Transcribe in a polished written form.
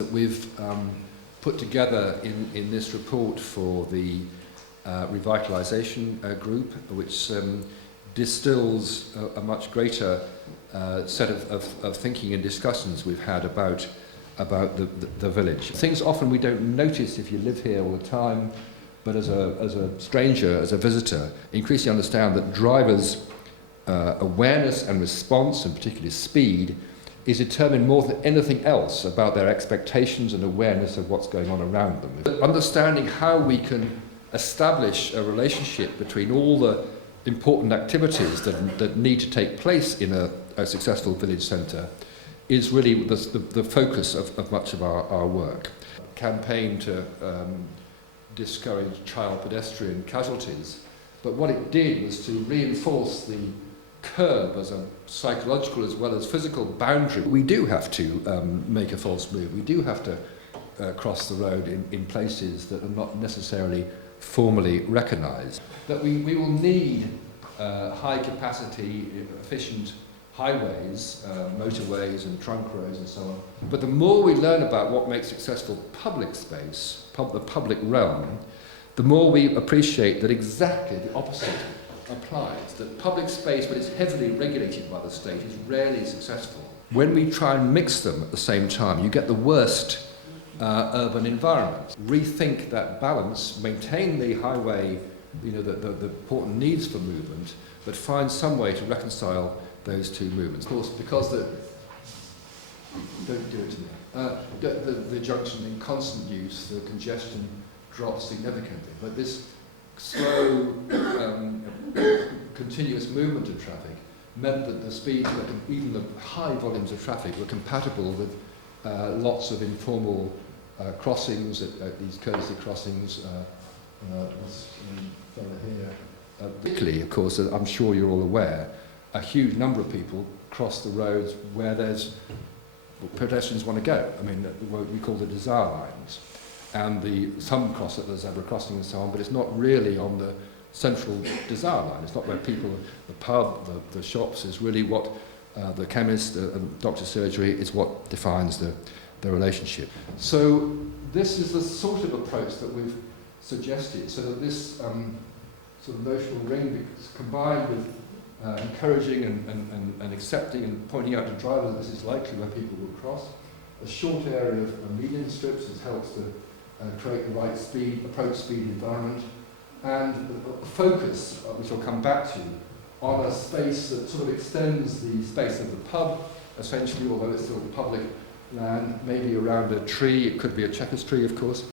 that we've put together in this report for the revitalisation group, which distills a much greater set of thinking and discussions we've had about the village. Things often we don't notice if you live here all the time, but as a stranger, as a visitor, increasingly understand that drivers' awareness and response, and particularly speed, is determined more than anything else about their expectations and awareness of what's going on around them. Understanding how we can establish a relationship between all the important activities that need to take place in a successful village centre is really the focus of much of our work. A campaign to discourage child pedestrian casualties, but what it did was to reinforce the curb as a psychological as well as physical boundary. We do have to make a false move. We do have to cross the road in places that are not necessarily formally recognised. That we will need high capacity, efficient highways, motorways and trunk roads and so on. But the more we learn about what makes successful public space, the public realm, the more we appreciate that exactly the opposite applies, that public space, when it's heavily regulated by the state, is rarely successful. When we try and mix them at the same time, you get the worst urban environment. Rethink that balance, maintain the highway, the important needs for movement, but find some way to reconcile those two movements. Of course, because don't do it to me. The junction in constant use, the congestion drops significantly, but this slow, continuous movement of traffic meant that the speeds, even the high volumes of traffic, were compatible with lots of informal crossings at these courtesy crossings. Particularly, of course, I'm sure you're all aware, a huge number of people cross the roads where pedestrians want to go. I mean, what we call the desire lines. And some cross at the zebra crossing and so on, but it's not really on the central desire line. It's not where people, the pub, the shops is really what the chemist and doctor's surgery is what defines the relationship. So this is the sort of approach that we've suggested, so that this sort of notional ring is combined with encouraging and accepting and pointing out to drivers that this is likely where people will cross. A short area of median strips helps to create the right approach speed environment, and a focus, which I'll come back to, on a space that sort of extends the space of the pub, essentially, although it's still public land, maybe around a tree. It could be a checkers tree, of course.